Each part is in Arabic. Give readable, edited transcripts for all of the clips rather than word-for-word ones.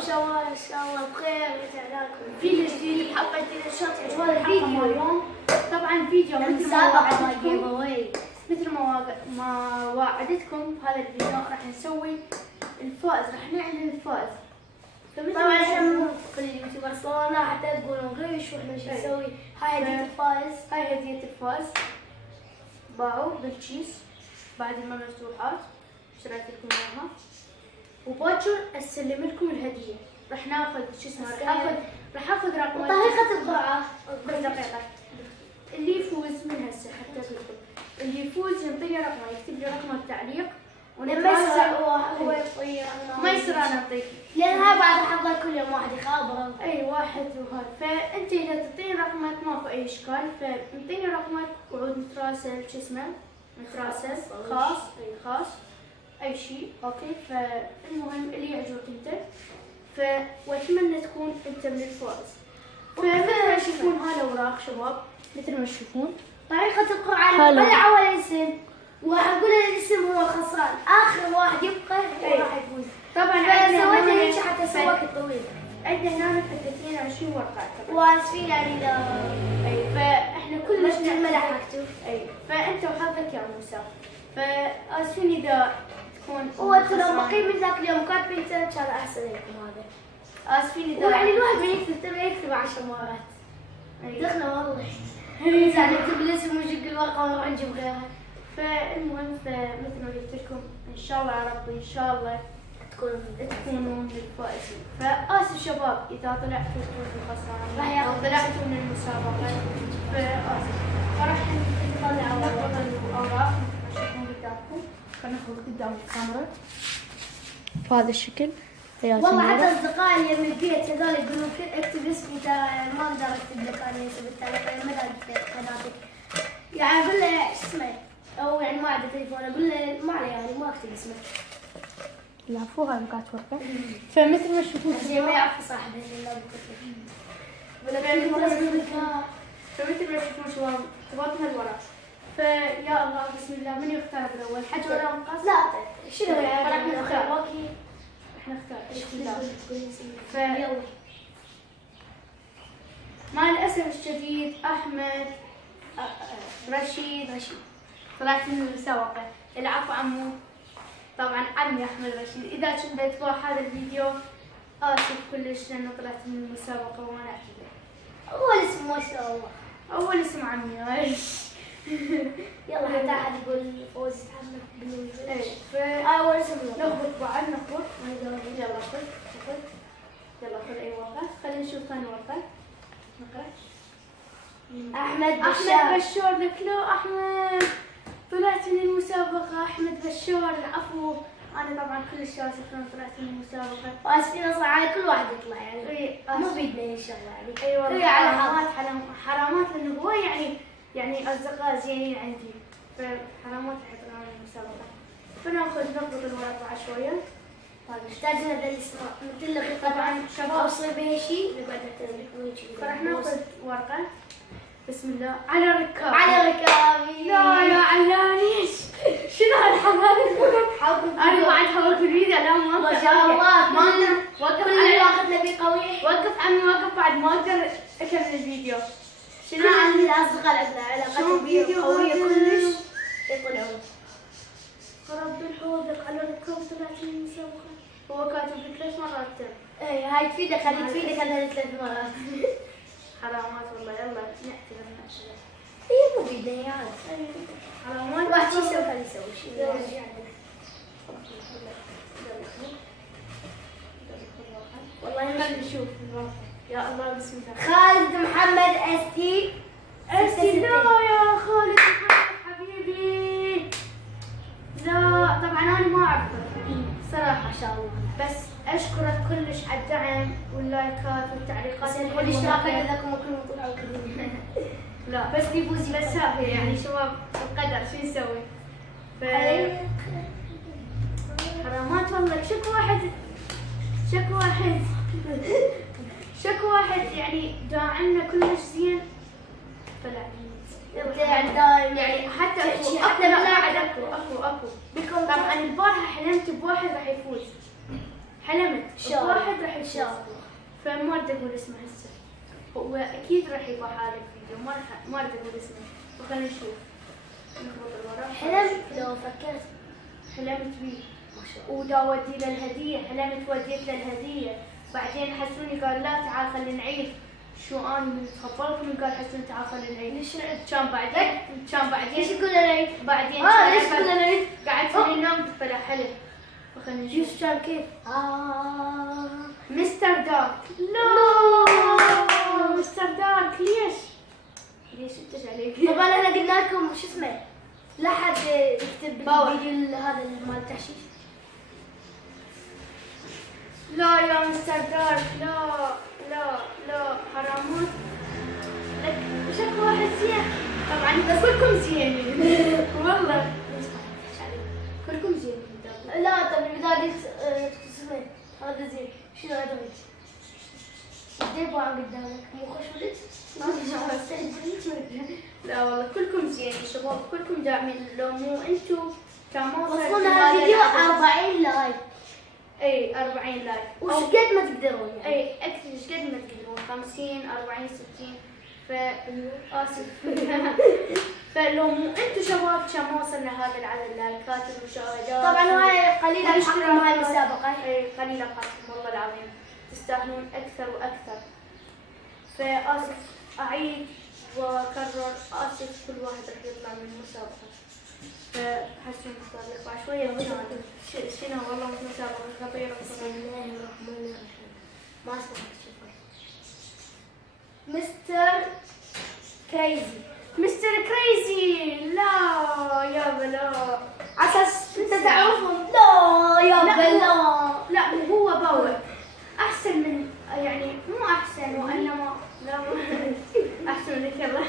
ان شاء الله بخير وتعلاكم فيديو جديد بحلقه جديده ان شاء الله. هذا الفيديو اليوم طبعا فيديو مثل ما وعدتكم بهذا الفيديو راح نسوي الفائز، راح نعلن الفائز. طبعا احنا كل اليوتيوبر صورنا حتى تقولون غيش واحنا شو نسوي. هاي هدية الفائز، هاي هدية الفائز باعوا بالكيس بعد ما مفتوحات، اشتريت لكم اياها وباكر استلم لكم الهدية. راح ناخذ شو اسمه، راح اخذ رقم طريقة القرعة دقيقة. اللي يفوز من هسه حتى اقول لكم، اللي يفوز ينطيني رقمه، يكتب لي رقمه بالتعليق ونتواصل. هو يطير ما يصير انا اعطيك، لان هاي بعد حظها كل يوم واحد يخابره. اي واحد وهذا. فانت اذا تعطيني رقمك ماكو اي اشكال، فانطيني رقمك وعود نتراسل شو اسمه، نتراسل خاص اي شيء. اوكي، فالمهم اللي يعجبك انت واتمنى تكون انت من الفائز. فمثل ما تشوفون هاي الاوراق شباب، مثل ما تشوفون طريقة القرعة نطلع اول اسم واقول الاسم هو خسران، اخر واحد يبقى هو راح يفوز. طبعا سويت هيك حتى سواك الطويل. عندنا هنا 22 ورقة واسفين يعني لا. اي فاحنا كلش نعمل مكتوب. اي فانت وحظك يا موسى، فاسفين اذا تكون هو انتوا لو بقي من ذاك اليوم كاتبين كان احسن لكم هذا. اسفين اذا يعني الواحد من يكتب 10 مرات. دخلنا والله. يعني نكتب الاسم ونجيب الورقة ونروح نجيب غيرها. فالمهم مثل ما قلت لكم ان شاء الله يا رب ان شاء الله تكونوا من الفائزين. فاسف شباب اذا طلعتوا تكونوا خسرانين او طلعتوا من المسابقه، فاسف. فراح نطلع الاوراق تشوفون قدامكم. خلينا ناخذ قدام الكاميرا بهذا الشكل. والله حتى اصدقائي اللي من البيت هذول يقولون اكتب اسمي، ترى ما اقدر اكتب لك انا اسمي بالتعليق، ما داري قناتك. يعني اقول له شو اسمه، او يعني ما عنده تليفون، اقول له ما عليه يعني ما اكتب اسمه. العفو، هاي بقعت ورقه. فمثل ما تشوفون زي ما يعرف صاحبه الا فمثل ما تشوفون شباب ضبطنا الورق. فيا الله بسم الله، من يختار بالاول؟ حج ولا مقص؟ لا شنو يعني؟ راح نختار. اوكي راح نختار بسم الله. يلا. مع الاسف الشديد احمد رشيد طلعت من المسابقه. العفو عمو، طبعا عمي احمد رشيد. اذا كنت بتروح هذا الفيديو اسف كلش لانه طلعت من المسابقه وانا اعتذر. اول اسم ما شاء الله، اول اسم عمي ايش. يلا حتى احد يقول فوز محمد بن اي اول اسم نخبط بعد نخبط. يلا خذ يلا خذ اي ورقه. خلينا نشوف ثاني ورقه نقرا. احمد بشار. لك لا احمد طلعت من المسابقه. احمد بشار العفو، انا طبعا كلش اسفه اني طلعت من المسابقه. واسفين اصلا على كل واحد يطلع يعني. اي مو بيدنا ان شاء الله يعني. اي والله حرامات لانه هو يعني اصدقاء زينين عندي، فحرامات راح يطلعون من المسابقه. فناخذ نضبط الورق بعد شويه. احتاجنا ذا الاسماء مثل لك طبعا شباب اوصل به شيء نقعد نكتب. فراح ناخذ ورقه بسم الله على ركابي. على ركابي. لا علانيش. شنو هالحمام؟ انا بعد حاولت في الفيديو. لا ما شاء الله وقف كل الوقت نبي قوي. وقف عمي وقف، بعد ما اقدر اكمل الفيديو. شنو عندي الاصدقاء عندنا علاقات كبيره قويه كلش يطلعون. رب الحوضك على ركاب طلعت من المسابقه. هو كاتب لي 3 مرات تم. اي هاي تفيدك، خلي تفيدك انا 3 مرات. حرامات والله. يلا نعتذر من الشباب. هي مو بيدنا يعني. حرامات. واحد يسوي خليه يسوي شيء. والله خلينا نشوف الورقه. يا الله بسم الله. خالد محمد استي. لا يا خالد محمد حبيبي. لا طبعا انا ما اعرفه صراحه ما شاء الله، بس اشكرك كلش على الدعم واللايكات والتعليقات والاشتراكات اذا كنتم طلعوا كذا. لا بس يفوز بس هاي يعني شباب القدر شو نسوي. حرامات والله. شك واحد يعني داعمنا كلش زين طلع. يعني حتى اكو طبعا البارحه حلمت بواحد راح يفوز. حلمت شاء الله. واحد راح ان يفوز. شاء الله. فما اريد اقول اسمه هسه، هو اكيد راح يبقى هذا الفيديو، ما اريد اقول اسمه، وخلينا نشوف. نخبط الورق. حلمت لو فكرت. حلمت بيه ما شاء الله. وداودي له الهديه، حلمت وديت له الهديه، بعدين حسوني قال لا تعال خلينا نعيد. شو انا من تخبرت من قال حسوني تعال خلينا نعيد. ليش نعيد؟ كان بعدين ليش يقول العيد؟ بعدين ليش يقول العيد؟ قعدت من النوم طلع حلم. فخلينا نشوف. يوسف كان كيف؟ مستر دارك. لا مستر دارك ليش انت عليك؟ طبعا احنا قلنا لكم شو اسمه، لا حد يكتب باور. الفيديو هذا مال التحشيش. لا يا مستر دارك، لا حرامات. لك شكو واحد زين. طبعا بس كلكم زينين. والله كلكم زينين. لا طب اذا قلت اسمه هذا زين، شنو هذا ولد؟ جيبوا عن قدامك مو خوش ولد؟ لا والله كلكم زينين شباب، كلكم داعمين، لو مو انتم كان ما وصلت وصلنا الفيديو 40 لايك. اي 40 لايك. وش قد ما تقدرون يعني. اي اكثر ايش قد ما تقدرون، 50 40 60. اسف. فلو مو انتم شباب كان ما وصلنا هذا العدد لايكات ومشاهدات. طبعا هاي قليله بحقكم هاي المسابقه. اي قليله بحقكم والله العظيم، تستاهلون اكثر واكثر. فاسف اعيد واكرر، اسف كل واحد راح يطلع من المسابقه. فحسون مختار بعد شويه شنو والله مسابقه خطيره. بسم الله الرحمن الرحيم. ما اسمعك شوفي. مستر كريزي. مستر كريزي. لا يابا لا، عساس انت تعرفهم. لا يا بلا. لا هو باور احسن من، يعني مو احسن وانما لا احسن منك. يلا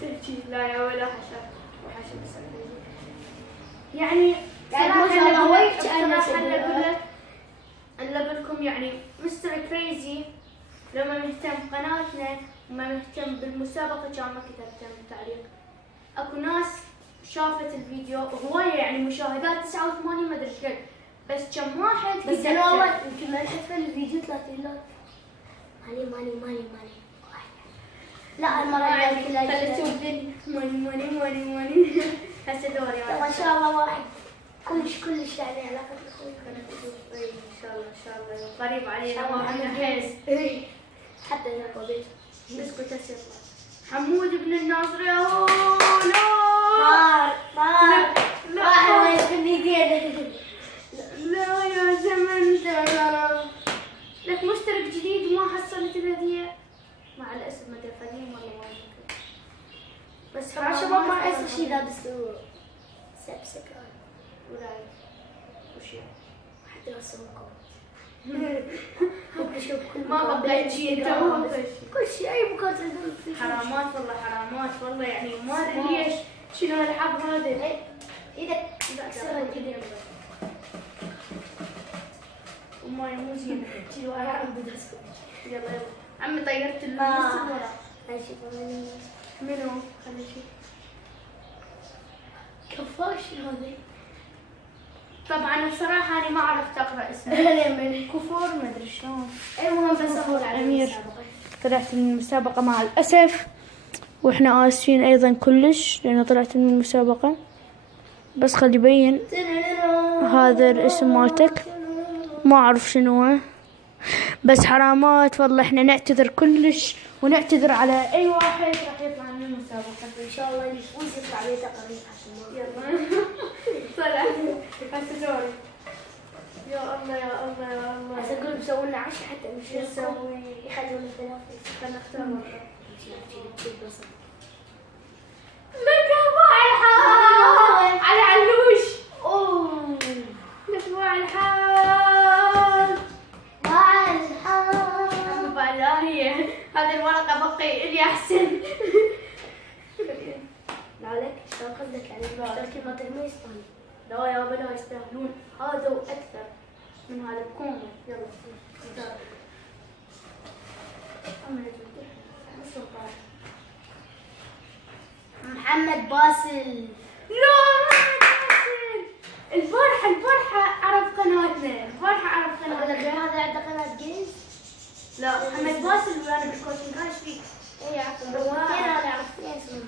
سوي لا يا ولا حشا وحشا مستر كريزي. يعني ما شاء الله وايد انا اقول لكم يعني مستر كريزي لما مهتم بقناتنا وما مهتم بالمسابقه كان ما كتبت بالتعليق. اكو ناس شافت الفيديو هوايه يعني مشاهدات 89 ما ادري ايش قد، بس كم واحد بس انا والله يمكن ما نحط الفيديو 30 لايك. مالي لا المره الجايه خليتوا كلها الفيديو ماني هسه دوري ما شاء الله واحد كلش يعني علاقه اخوي. ان شاء الله قريب علينا وعندنا حيز. حتى اذا قضيت اسكت هسه يطلع حمود بن الناصري. اوه لا راح يشفني ايدينا. لا يا زمن لك مشترك جديد وما حصلت الهدية مع الأسف. ما ادري قديم ولا ما أذكر. بس طبعا شباب ما يصير شيء اذا تسووا سبسكرايب ولايك وشير حتى لو سووا كل ما بقيت شيء كل شيء اي مكان تقدرون فيه. حرامات والله يعني ما ادري ليش شنو الحظ هذا. ايدك كسرها ايدك. وما مو زين. شي ورا عم بدرسكم. يلا عمي طيرت النص ورا. هاي شوفوا منو خلينا نشوف. كفاش هذي. طبعا بصراحة أنا ما عرفت أقرأ اسمه. كفور ما أدري شلون. المهم بس أقول على أمير. المسابقة. طلعت من المسابقة مع الأسف، وإحنا آسفين أيضا كلش لأنه طلعت من المسابقة. بس خلي يبين هذا الاسم مالتك، ما أعرف شنو هو. بس حرامات والله إحنا نعتذر كلش ونعتذر على أي واحد راح يطلع من المسابقة. إن شاء الله اللي يفوز يطلع عليه تقرير عشان يلا طلع هسه دوري. يا الله يا الله يا الله. هسه أقول بسوي لنا عشاء حتى شو نسوي؟ يخلونا ثلاثة. خلنا نختار والله. بصل. لك باع الحال على علوش. أوه. لك باع الحال. مع الحال. لا هي هذه الورقة بقي اللي أحسن. لا لك شو قصدك يعني المشتركين ما ترمي يسطون. لا يا بلا يستاهلون هذا وأكثر من هذا بكون. يلا اختار. محمد باسل. لا البارحة عرف قناتنا. أقول لك هذا عنده لا محمد باسل ويانا بالكوتشنج ايش فيك؟ اي عفوا انا اعرف اسمه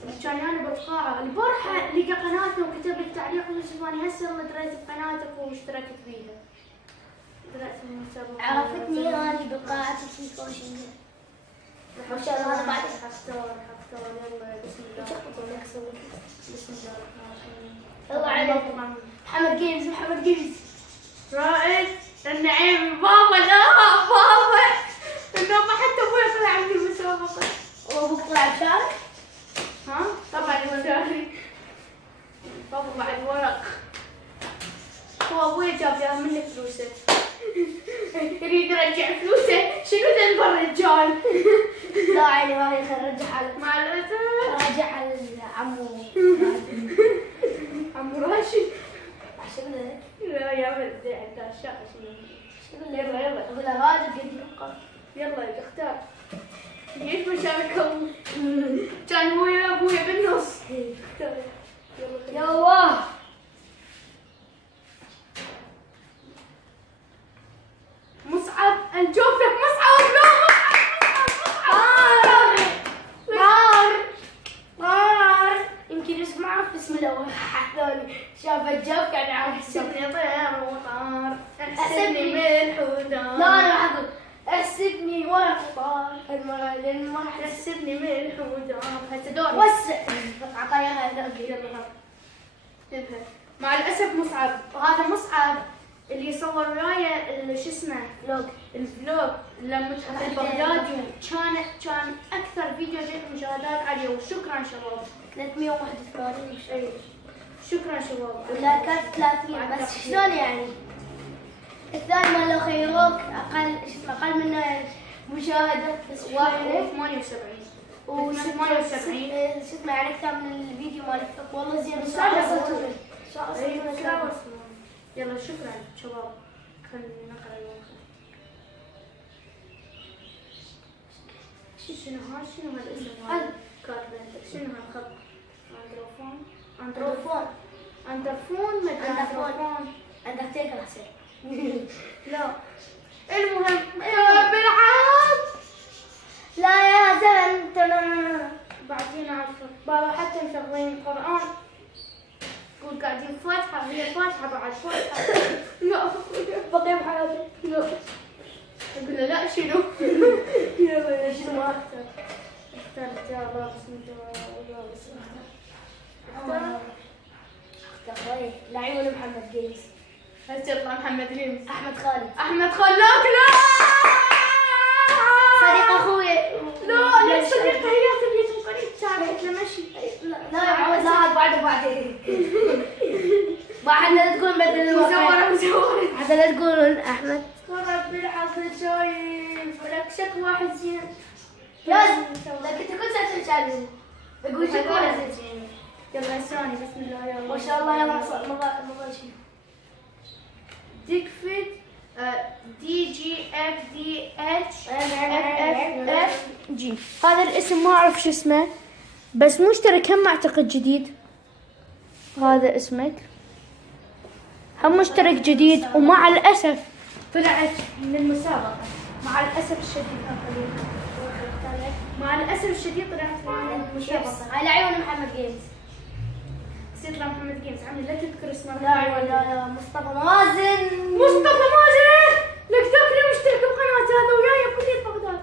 محمد. كان انا بالقاعة البارحة لقى قناتنا وكتب لي تعليق ويوسف اني هسه والله دريت بقناتك واشتركت بيها. دريت المسابقة. عرفتني انا بقاعة الكوتشنج. ما شاء الله هذا بعد حختار يلا بسم الله. بسم الله الرحمن الرحيم. الله عليك محمد جيمز رائد النعيم بابا لا بابا النوم حتى ابوي طلع عندي المسابقة. وابوك طلع بشارك؟ ها؟ طبعا المشاري. بابا بعد ورق. هو ابوي جاب مني فلوسه. يريد يرجع فلوسه شنو ذنب الرجال؟ لا عيني ما هي رجع على مع الأسف رجع على عمو عمو راشد. شو ذا؟ لا يا ولد عندها شاشه. شو يلا اقول له غادر قد يبقى. يلا اختار. ليش مشاركة؟ كان هو يا ابويا بالنص. اختار. يلا مصعب نشوف لك مصعب. لا نار يمكن يسمعه في اسم الاول حثوني شاف الجوف كان يعرف احسبني طير وطار احسبني ملح ودار. لا انا راح اقول احسبني ورق طار لان ما راح احسبني ملح ودار. هسه دوري. وسع عطاياها يلا انتبه. مع الاسف مصعب وهذا مصعب اللي صور وياي شو اسمه الفلوج لما تحت بغدادي كان اكثر فيديو جايب مشاهدات عاليه وشكرا شباب. 381 شيء. شكرا شباب. لا كانت 30 بس شلون يعني؟ الثاني ما لو خيروك اقل منه مشاهدة بس واحدة 78 و 78 شو اسمه يعني اكثر من الفيديو مالتك والله زين يلا شكرا شباب. خلينا نقرا الوقت. شنو هذا الاسم؟ كاتبه شنو هالخط؟ اندرفون عندك تيكل حسين. لا المهم يا بالعاب. لا يا زلمة بعدين عارفه بابا حتى مشغلين القرآن يقول قاعدين فاتحة هي فاتحة بعد فاتحة. لا بقي بحياتي. لا اقول له لا شنو؟ يلا شنو ما اختار؟ اخترت يا الله بسم الله بسم الله. اختار لعيون محمد جيمس. هسه يطلع محمد جيمس. احمد خلاك لا صديق اخوي. لا صديقة هي تبي قريب تعرف مشي. لا يا محمد لا بعدين بعد لا تقول بدل مزورة حتى لا تقولون احمد. رب الحظ شايف لك شك واحد زين. لازم لكن تكون سالفة شالين اقول شكرا. يلا الثاني بسم الله يلا. ما شاء الله يلا ما شيء. ديكفيد DGFDH هذا الاسم ما اعرف شو اسمه بس مشترك هم اعتقد جديد. هذا اسمك هم مشترك جديد ومع الاسف طلعت من المسابقة. مع الاسف الشديد طلعت من المسابقة. على عيون محمد جيمس. يطلع محمد جيمس عمي لا تذكر اسمه. لا مصطفى مازن. لك ذاكري مشترك بقناة هذا وياي كلية بغداد.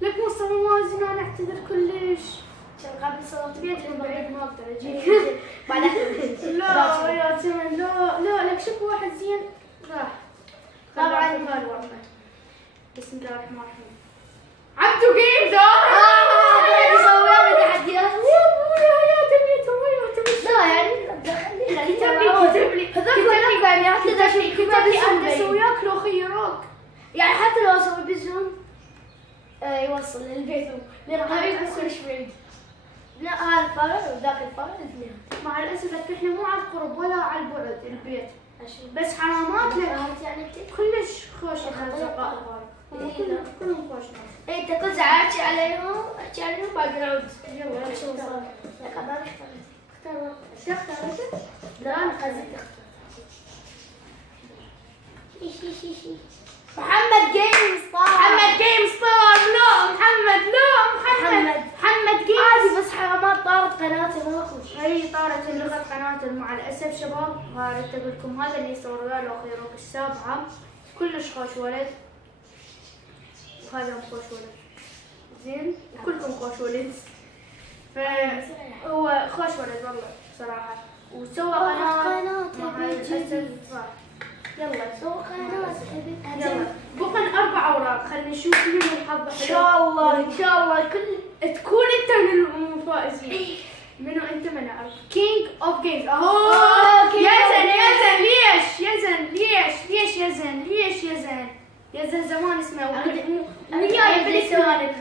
لك مصطفى مازن انا اعتذر كلش. كان قبل صلاة بيتهم بعيد ما اقدر اجيك. بعد لا يا زلمة لا لك شوف واحد زين راح. طبعا هالورقة. بسم الله الرحمن الرحيم. عبدو جيمز يسوي لنا تحديات. لا يعني كتب لي كتب لي انت سوياك لو خيروك يعني حتى لو اسوي بزوم يوصل للبيت للقريب كلش بعيد. لا هذا الفرق وذاك الفرق اثنين. مع الاسف احنا مو على القرب ولا على البعد البيت بس حرامات لك يعني كلش خوش اصدقاء كلهم خوش ناس. انت كل ساعه احكي عليهم باقي نعود. يلا شو صار؟ لك انا اخترت لا انا خزيت محمد جيمس. محمد قناة مع الأسف شباب أرتب لكم هذا اللي صور له خيروك السابعة كلش خوش ولد وهذا خوش ولد زين وكلكم خوش ولد فهو خوش ولد والله صراحة وسوى قناة مع الأسف يلا سوى قناة يلا بقى 4 أوراق خلينا نشوف مين الحظ ان شاء الله ان شاء الله تكون انت من الفائزين. منو انت ما نعرف. كينج اوف جيمز اهو. يا زين زمان اسمه وياي بالاسنان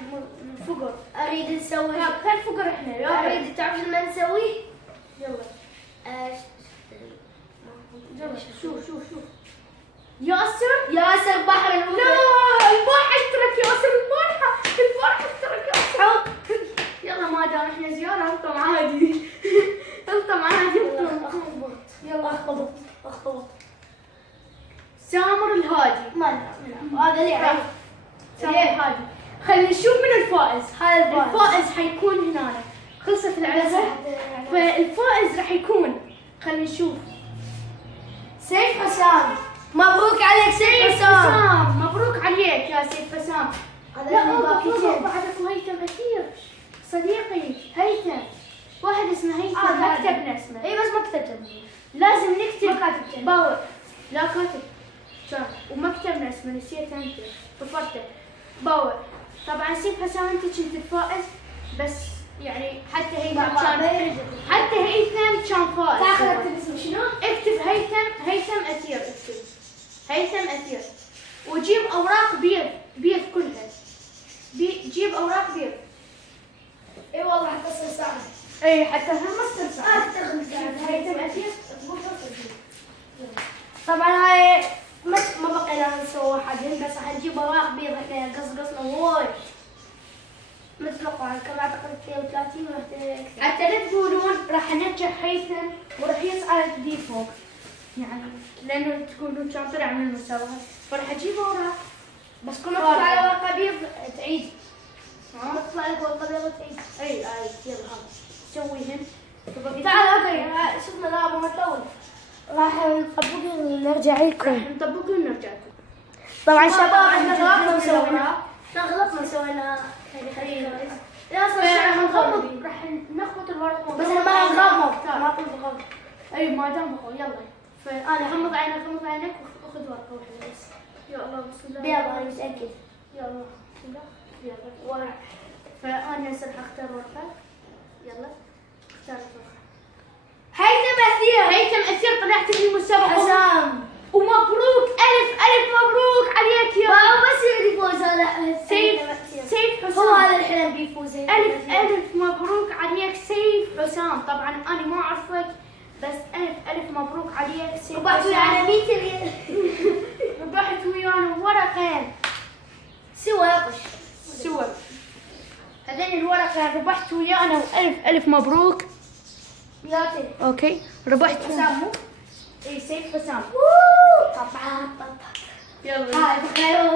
الفقر. اريد نسوي خل فقر احنا اريد تعرف شو نسوي؟ يلا شوف ياسر بحر الهدى. لا البارحة اشترك ياسر البارحة اشترك ياسر. يلا ما دام احنا زيارة الطم عادي. يلا اخبط سامر الهادي. ما نعرف هذا اللي يعرف. سامر الهادي. خلينا نشوف من الفائز. الفائز حيكون هنا. خلصت العزة فالفائز راح يكون خلينا نشوف سيف حسام. مبروك عليك سيف حسام. مبروك عليك يا سيف حسام. لا بعدك وهيثم أثير صديقي هيثم. واحد اسمه هيثم ما كتبنا اسمه. اي بس ما كتبت لازم نكتب. ما كاتب باور لا كاتب شان وما كتبنا اسمه نسيته انت طفرته باور. طبعا سيف حسام انت كنت الفائز بس يعني حتى هيثم كان فائز. تاخذ اكتب اسمه شنو؟ اكتب هيثم أثير. اكتب هيثم أثير وجيب اوراق بيض كلها. جيب اوراق بيض. اي والله حتى صار اي حتى هم مستر سعد. هيثم أثير. طبعا هاي ما بقى لنا نسوي حاجه بس حنجيب اوراق بيض قصقصنا وايد. متوقع كم اعتقد 32 ولا حتى لا تقولون راح ننجح هيثم وراح يصعد دي فوق يعني لانه تقولون كان طلع من المسابقه فراح اجيب اوراق بس كل ما تطلع لك ورقه بيض تعيد. ما تطلع لك ورقه بيض تعيد. اي يلا هذا سويهن. تعال اوكي شفنا لا ما تطول. راح نطبق ونرجع لكم. راح نطبق ونرجع لكم. طبعا شباب احنا غلطنا مسوينا. سوينا لا راح نغمض. راح نخبط الورق بس ما نغمض ما نغمض. اي ما دام بقوا يلا. فانا غمض عينك وخذ ورقه واحده بس. يا الله بسم الله. بيض انا متاكد. يا الله بسم الله. يلا ورق. فانا هسه راح اختار ورقه. يلا اختارت ورقه. هيثم أثير طلعت في المسابقه. حسام ومبروك ألف مبروك عليك يا ما بس اللي يفوز هذا سيف حسام. هو هذا الحلم بيفوز. ألف مبروك عليك سيف حسام. طبعا أنا ما أعرفك بس ألف مبروك عليك سيف ربحت حسام. على 100 ريال. ربحت ويانا ورقين سوى هذين الورقة ربحت ويانا ألف مبروك. ياتي اوكي ربحت حسام مو؟ اي سيف حسام. طبعا يلا هاي بخير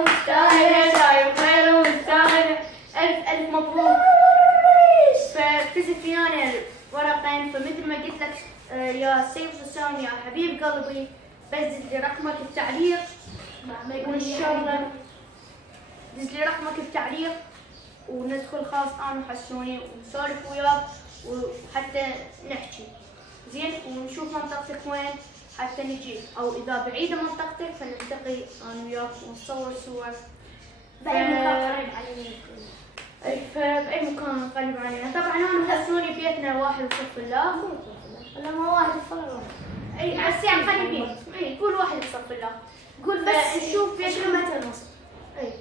ومستاهلة. ألف مبروك. ففزت فيانا الورقين فمثل ما قلت لك يا سيف حسام يا حبيب قلبي بس دز لي رقمك التعليق وان شاء الله دز لي رقمك التعليق وندخل خاص انا وحسوني ونسولف وياك وحتى نحكي زين ونشوف منطقتك وين حتى نجي او اذا بعيده منطقتك فنلتقي انا وياك ونصور صور بأي مكان قريب علينا. فبأي مكان قريب علينا. طبعا انا وحسوني بيتنا واحد بصف الله. ولا ما واحد فرق. اي على الساعه قريبين. اي قول واحد بصف الله. قول بس نشوف بيتكم متى الوصل. اي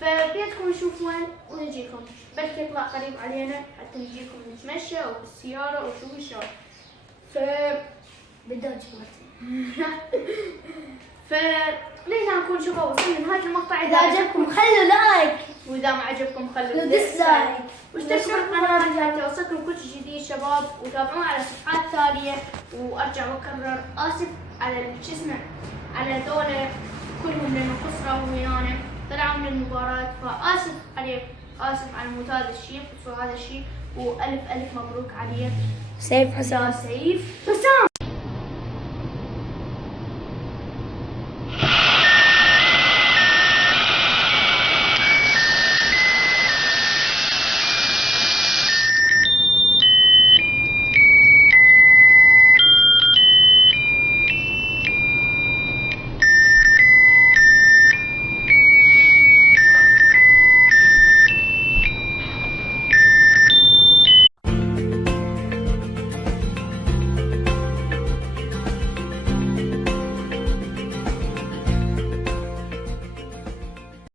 فبيتكم نشوف وين ونجيكم بلكي يطلع قريب علينا حتى نجيكم نتمشى او بالسياره او شو الشغل. بالدرج فليش نكون شباب وصلنا لنهايه المقطع. اذا عجبكم خلوا لايك واذا ما عجبكم خلوا ديسلايك واشتركوا بالقناه حتى يوصلكم كل شيء جديد شباب وتابعونا على صفحات تاليه. وارجع واكرر اسف على شو اسمه على ذولا كلهم لانه خسروا ويانا طلعوا من المباراه فاسف عليك اسف على موت هذا الشيء خسروا هذا الشيء والف مبروك عليك سيف حسام. سيف حسام.